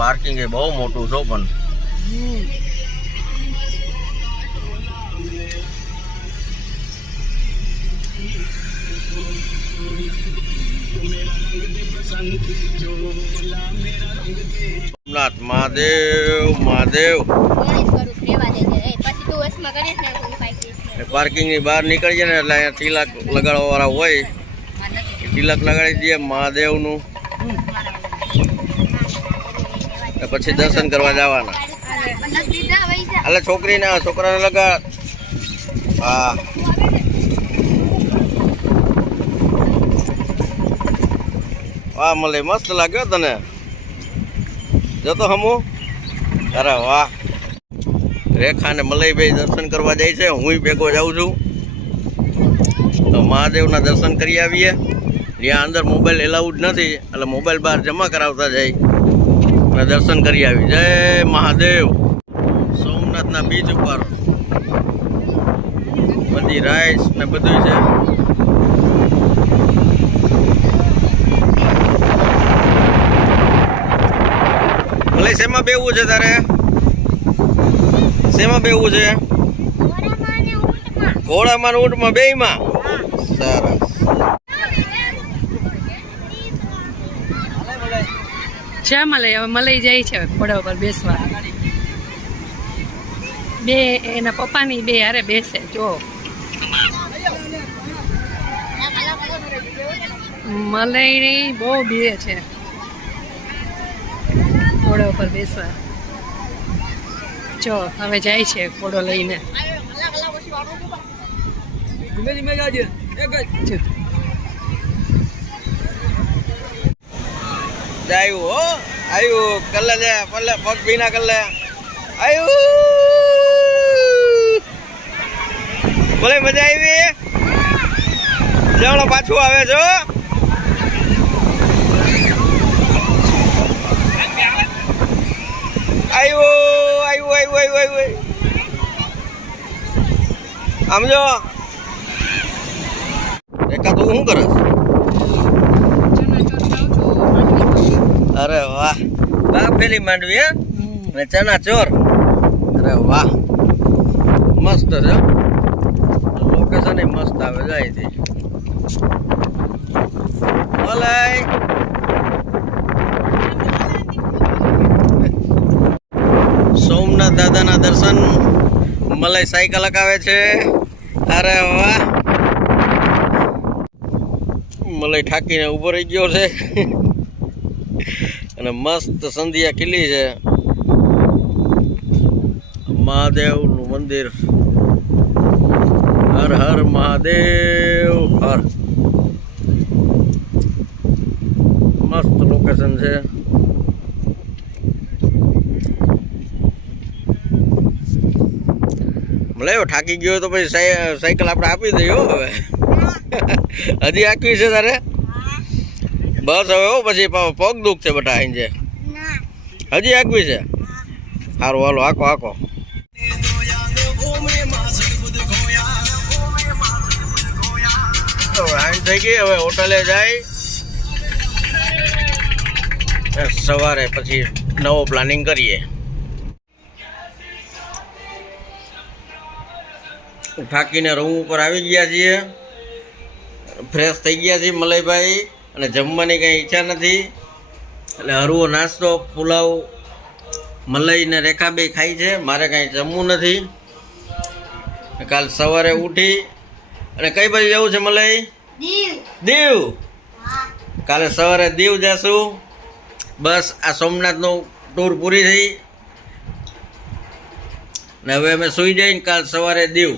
parking એ બહુ મોટું છે પણ સોમનાથ મહાદેવ મહાદેવ પાર્કિંગ ની બહાર નીકળી જાય ને એટલે અહીંયા તિલક લગાડવા વાળા હોય તિલક લગાડી દઈએ મહાદેવ નું પછી દર્શન કરવા જવાના એટલે છોકરીને છોકરાને લગાડ હા વાહ મળે મસ્ત લાગ્યો તને જતો હમું અરે વાહ રેખા ને મલયભાઈ દર્શન કરવા જાય છે હું ભેગો જાઉં છું તો મહાદેવના દર્શન કરી આવીએ ત્યાં અંદર મોબાઈલ એલાઉડ નથી એટલે મોબાઈલ બહાર જમા કરાવતા જાય અને દર્શન કરી આવી જય મહાદેવ સોમનાથના બીચ ઉપર બધી રાઈસ ને બધું છે ભલે શેમાં બેવું છે તારે શેમાં બેવું છે ઘોડામાં ઊંટમાં બેયમાં સરસ છે મલય હવે મલય જાય છે ઘોડા ઉપર બેસવા બે એના પપ્પાની બે હારે બેસે જો મલયની બહુ બીએ છે ઘોડા ઉપર બેસવા જો હવે જાય છે ઘોડો લઈને આવ્યું હો આવ્યું કલ્લે છે પલ્લે પગ ભીના કલ્લે આવ્યું ભલે મજા આવી જવડો પાછું આવે છો આવ્યું આમ જો રેખા તું શું કરસ અરે વાહ પેલી માંડવી હે ચના ચોર અરે વાહ મસ્ત છે લોકેશન એ મસ્ત આવે જાય છે મલાઈ સોમનાથ દાદાના દર્શન મલાઈ સાયકલ હકાવે છે અરે વાહ મલાઈ ઠાકીને ઉભો રહી ગયો છે અને મસ્ત સંધ્યા ખીલી છે મહાદેવનું મંદિર હર હર મહાદેવ હર મસ્ત લોકેશન છે મળે ઠાકી ગયો તો પછી સાયકલ આપણે આપી દઈએ હવે હજી આખી છે તારે બસ હવે હો પછી પગ દુખ છે બટા અહીં છે હજી આગવી છે સારું હાલો આકો આકો થઈ ગઈ હવે હોટલે જાય સવારે પછી નવો પ્લાનિંગ કરીએ થાકીને રૂમ ઉપર આવી ગયા છીએ ફ્રેશ થઈ ગયા છીએ મલયભાઈ અને જમવાની કંઈ ઈચ્છા નથી એટલે હરવો નાસ્તો પુલાવ મલઈ ને રેખા બે ખાઈ છે મારે કાંઈ જમવું નથી કાલ સવારે ઉઠી અને કઈ બાજુ જવું છે મલઈ દીવ કાલે સવારે દીવ જશું બસ આ સોમનાથનો ટૂર પૂરી થઈ ને હવે અમે સૂઈ જઈને કાલ સવારે દીવ